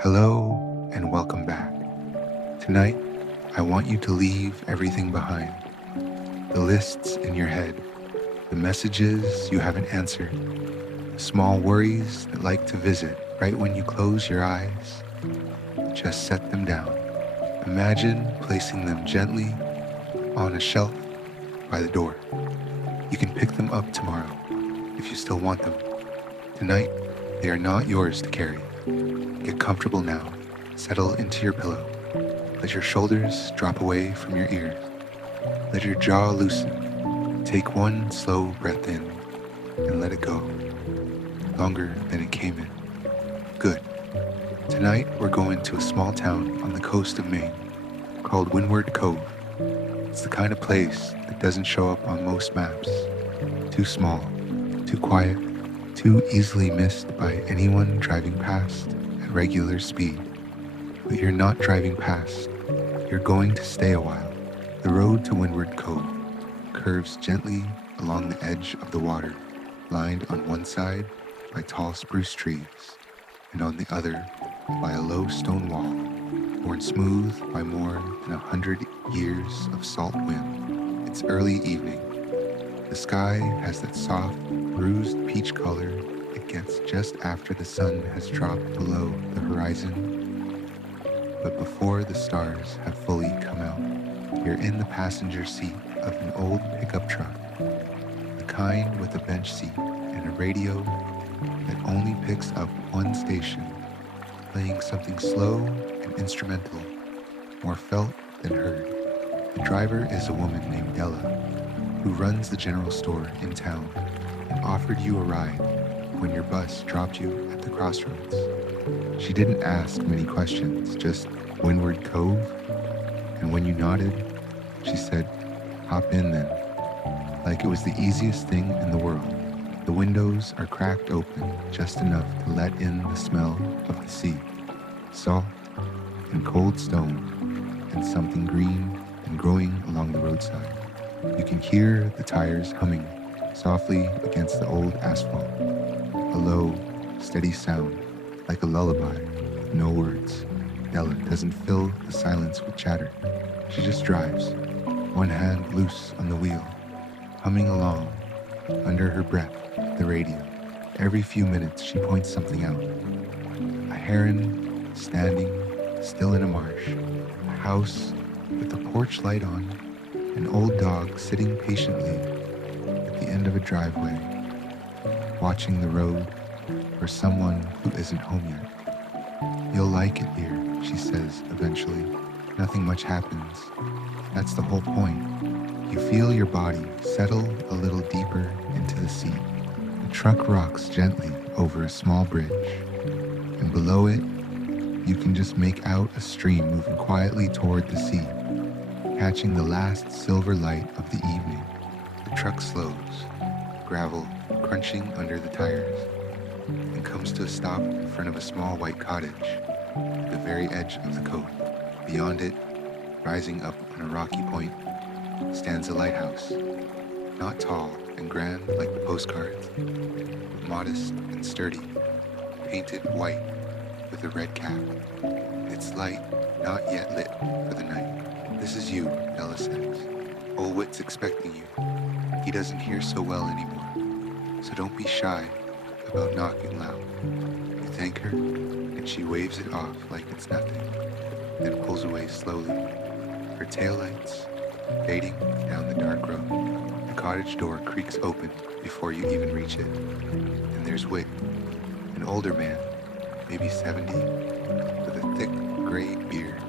Hello and welcome back. Tonight, I want you to leave everything behind. The lists in your head, the messages you haven't answered, the small worries that like to visit right when you close your eyes. Just set them down. Imagine placing them gently on a shelf by the door. You can pick them up tomorrow if you still want them. Tonight, they are not yours to carry. Get comfortable now. Settle into your pillow. Let your shoulders drop away from your ears. Let your jaw loosen. Take one slow breath in and let it go. Longer than it came in. Good. Tonight we're going to a small town on the coast of Maine called Windward Cove. It's the kind of place that doesn't show up on most maps. Too small, too quiet, too easily missed by anyone driving past at regular speed. But you're not driving past. You're going to stay a while. The road to Windward Cove curves gently along the edge of the water, lined on one side by tall spruce trees, and on the other by a low stone wall, worn smooth by more than 100 years of salt wind. It's early evening. The sky has that soft, bruised peach color it gets just after the sun has dropped below the horizon. But before the stars have fully come out, you're in the passenger seat of an old pickup truck, the kind with a bench seat and a radio that only picks up one station, playing something slow and instrumental, more felt than heard. The driver is a woman named Della, who runs the general store in town and offered you a ride when your bus dropped you at the crossroads. She didn't ask many questions, just Windward Cove, and when you nodded, she said, "Hop in then," like it was the easiest thing in the world. The windows are cracked open just enough to let in the smell of the sea, salt and cold stone and something green and growing along the roadside. You can hear the tires humming softly against the old asphalt, a low, steady sound like a lullaby with no words. Della doesn't fill the silence with chatter. She just drives, one hand loose on the wheel, humming along under her breath the radio. Every few minutes she points something out. A heron standing still in a marsh, a house with the porch light on, an old dog sitting patiently at the end of a driveway, watching the road for someone who isn't home yet. "You'll like it here," she says eventually. "Nothing much happens. That's the whole point. You feel your body settle a little deeper into the seat. The truck rocks gently over a small bridge, and below it, you can just make out a stream moving quietly toward the sea, catching the last silver light of the evening. The truck slows, gravel crunching under the tires, and comes to a stop in front of a small white cottage at the very edge of the cove. Beyond it, rising up on a rocky point, stands a lighthouse, not tall and grand like the postcards, but modest and sturdy, painted white with a red cap. Its light not yet lit for the night. "This is you," Ella says. "Old Wit's expecting you. He doesn't hear so well anymore, so don't be shy about knocking loud." You thank her, and she waves it off like it's nothing, then pulls away slowly, her taillights fading down the dark road. The cottage door creaks open before you even reach it, and there's Whit, an older man, maybe 70, with a thick gray beard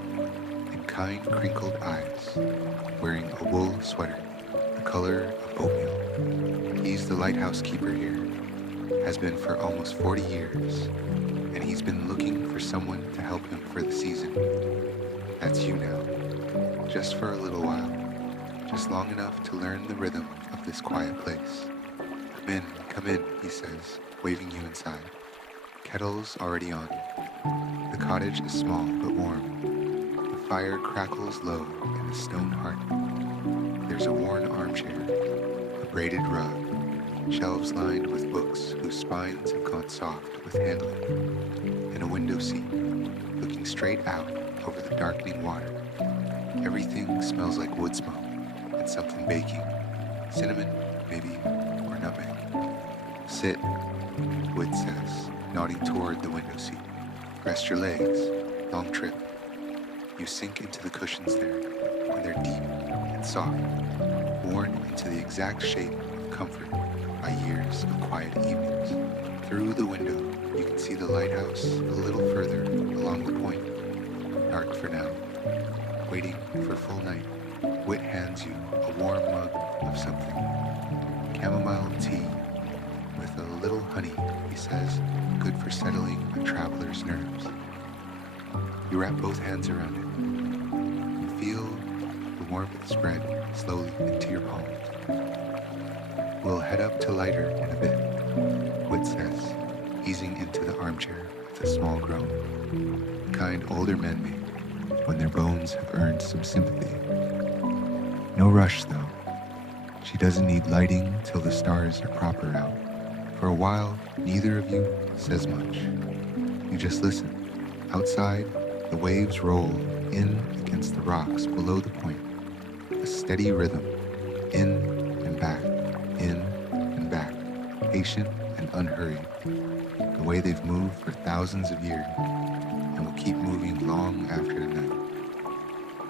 and kind crinkled eyes, wearing a wool sweater the color of oatmeal. He's the lighthouse keeper here, has been for almost 40 years, and he's been looking for someone to help him for the season. That's you now, just for a little while, just long enough to learn the rhythm of this quiet place. Come in, he says, waving you inside. Kettle's already on. The cottage is small but warm. The fire crackles low in the stone hearth. There's a worn armchair, a braided rug, shelves lined with books whose spines have gone soft with handling, and a window seat. straight out over the darkening water. Everything smells like wood smoke and something baking. Cinnamon, maybe, or nutmeg. Sit, Wit says, nodding toward the window seat. Rest your legs. Long trip. You sink into the cushions there, and they're deep and soft, worn into the exact shape of comfort by years of quiet evenings. Through the window, you can see the lighthouse a little further along the point. Dark for now. Waiting for full night, Wit hands you a warm mug of something. Chamomile tea with a little honey, he says, good for settling a traveler's nerves. You wrap both hands around it and feel the warmth spread slowly into your palms. We'll head up to lighter in a bit, Wit says, easing into the armchair with a small groan. The kind older men make when their bones have earned some sympathy. No rush, though. She doesn't need lighting till the stars are proper out. For a while, neither of you says much. You just listen. Outside, the waves roll in against the rocks below the point. A steady rhythm, in and back, in and back, patient and unhurried. The way they've moved for thousands of years and will keep moving long after the night.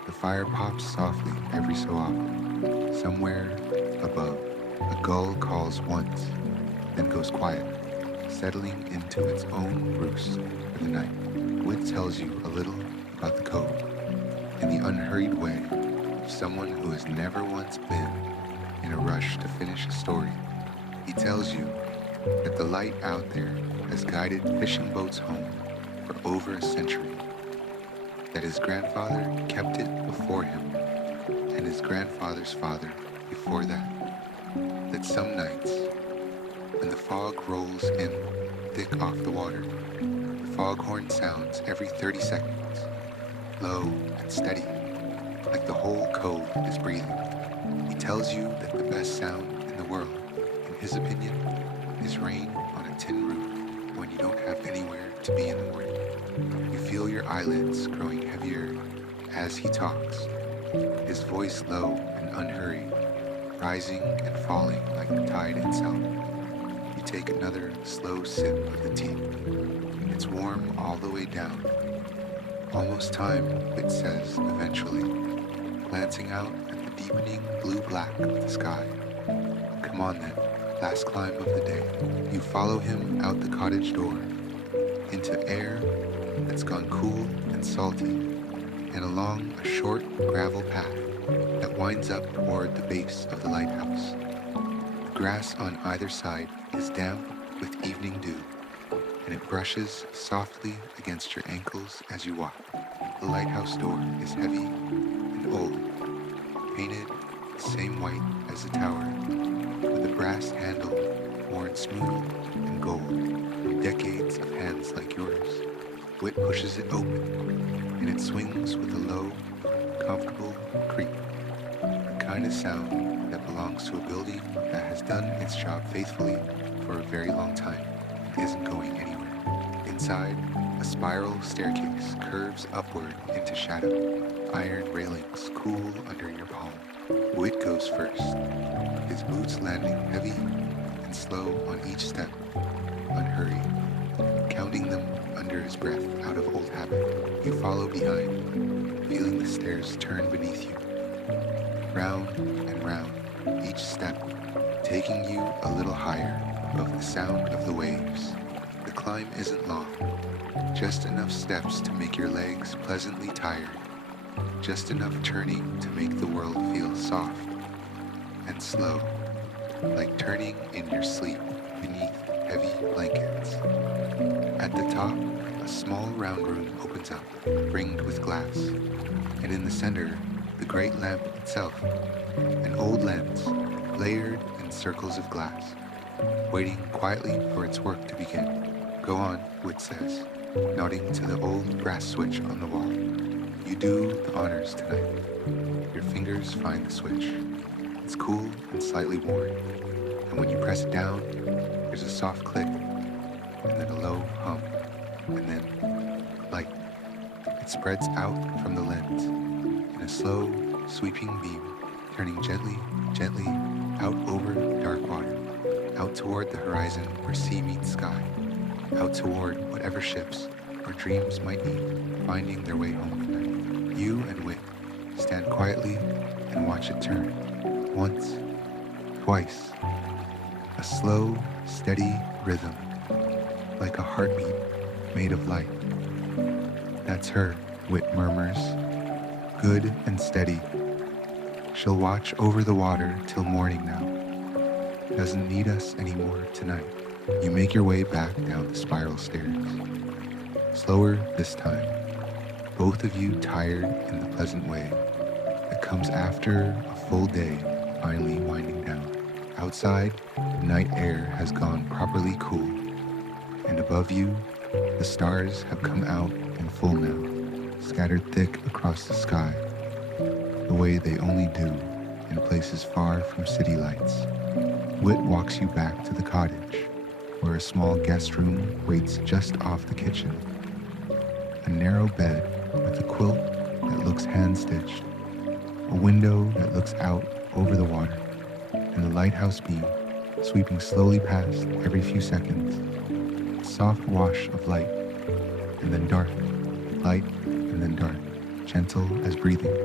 The fire pops softly every so often. Somewhere above, a gull calls once, then goes quiet, settling into its own roost for the night. Wit tells you a little about the cove in the unhurried way of someone who has never once been in a rush to finish a story. He tells you that the light out there has guided fishing boats home for over a century, that his grandfather kept it before him and his grandfather's father before that, that some nights when the fog rolls in thick off the water, the foghorn sounds every 30 seconds, low and steady, like the whole cove is breathing. He tells you that the best sound in the world, in his opinion, is rain on a tin roof when you don't have anywhere to be in the morning. You feel your eyelids growing heavier as he talks, his voice low and unhurried, rising and falling like the tide itself. You take another slow sip of the tea. It's warm all the way down. Almost time, it says eventually, glancing out at the deepening blue-black of the sky. Come on then, last climb of the day. You follow him out the cottage door, into air that's gone cool and salty, and along a short gravel path that winds up toward the base of the lighthouse. The grass on either side is damp with evening dew, and it brushes softly against your ankles as you walk. The lighthouse door is heavy and old, painted the same white as the tower, with a brass handle worn smooth and gold from decades of hands like yours. Wit pushes it open, and it swings with a low, comfortable creak, the kind of sound that belongs to a building that has done its job faithfully for a very long time and isn't going anywhere. Inside, a spiral staircase curves upward into shadow, iron railings cool under your palm. Wit goes first, his boots landing heavy and slow on each step, unhurried, counting them under his breath out of old habit. You follow behind, feeling the stairs turn beneath you, round and round, each step taking you a little higher above the sound of the waves. The climb isn't long, just enough steps to make your legs pleasantly tired, just enough turning to make the world feel soft and slow, like turning in your sleep beneath heavy blankets. At the top, a small round room opens up, ringed with glass, and in the center, the great lamp itself, an old lens layered in circles of glass, waiting quietly for its work to begin. Go on, Wit says, nodding to the old brass switch on the wall. You do the honors tonight. Your fingers find the switch. It's cool and slightly worn, and when you press it down, there's a soft click, and then a low hum, and then light, It spreads out from the lens in a slow, sweeping beam, turning gently, gently out over dark water, out toward the horizon where sea meets sky, out toward whatever ships or dreams might need, finding their way home tonight. You and Wit stand quietly and watch it turn. Once, twice, a slow, steady rhythm, like a heartbeat made of light. That's her, Wit murmurs, good and steady. She'll watch over the water till morning now. Doesn't need us anymore tonight. You make your way back down the spiral stairs. Slower this time, both of you tired in the pleasant way that comes after a full day finally winding down. Outside, the night air has gone properly cool, and above you, the stars have come out in full now, scattered thick across the sky, the way they only do in places far from city lights. Wit walks you back to the cottage, where a small guest room waits just off the kitchen. A narrow bed with a quilt that looks hand-stitched, a window that looks out over the water, and the lighthouse beam sweeping slowly past every few seconds. A soft wash of light, and then dark, light, and then dark, gentle as breathing.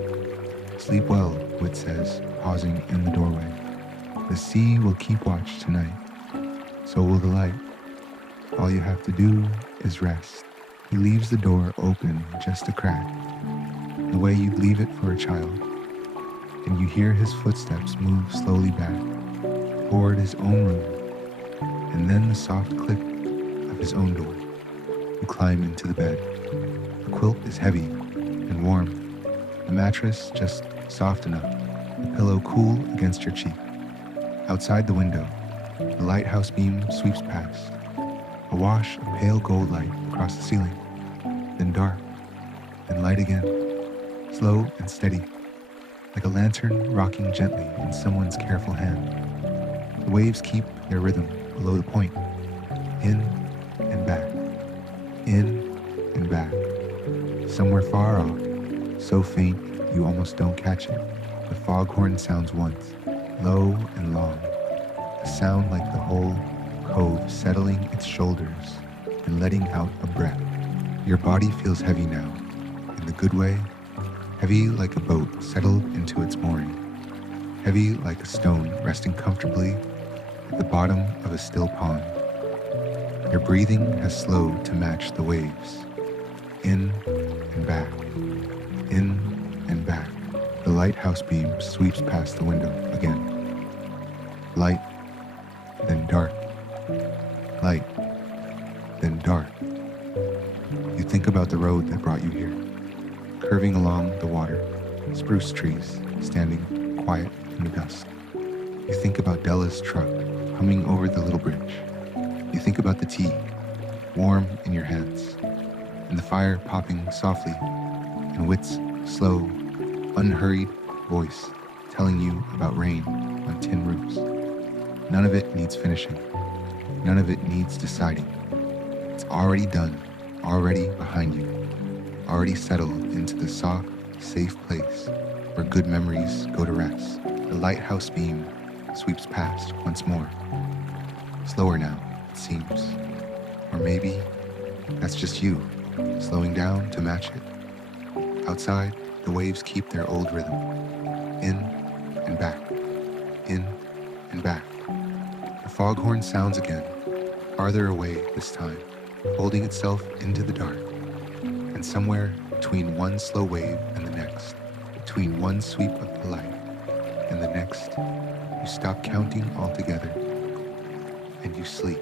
Sleep well, Wit says, pausing in the doorway. The sea will keep watch tonight. So will the light. All you have to do is rest. He leaves the door open just a crack, the way you'd leave it for a child, and you hear his footsteps move slowly back toward his own room, and then the soft click of his own door. You climb into the bed. The quilt is heavy and warm, the mattress just soft enough, the pillow cool against your cheek. Outside the window, the lighthouse beam sweeps past, a wash of pale gold light across the ceiling, then dark, then light again, slow and steady, like a lantern rocking gently in someone's careful hand. The waves keep their rhythm below the point, in and back, in and back. Somewhere far off, so faint you almost don't catch it, the foghorn sounds once, low and long, a sound like the whole cove settling its shoulders and letting out a breath. Your body feels heavy now, in the good way, heavy like a boat settled into its mooring, heavy like a stone resting comfortably at the bottom of a still pond. Your breathing has slowed to match the waves, in and back, in and back. The lighthouse beam sweeps past the window again. Light, then dark. Light, then dark. You think about the road that brought you here, curving along the water, spruce trees standing quiet in the dusk. You think about Della's truck humming over the little bridge. You think about the tea, warm in your hands, and the fire popping softly, and Wit's slow, unhurried voice telling you about rain on tin roofs. None of it needs finishing. None of it needs deciding. It's already done, already behind you, already settled into the soft, safe place where good memories go to rest. The lighthouse beam sweeps past once more. Slower now, it seems. Or maybe that's just you, slowing down to match it. Outside, the waves keep their old rhythm. In and back, in and back. The foghorn sounds again, farther away this time, holding itself into the dark. And somewhere between one slow wave and the next, between one sweep of the light and the next, you stop counting altogether, and you sleep.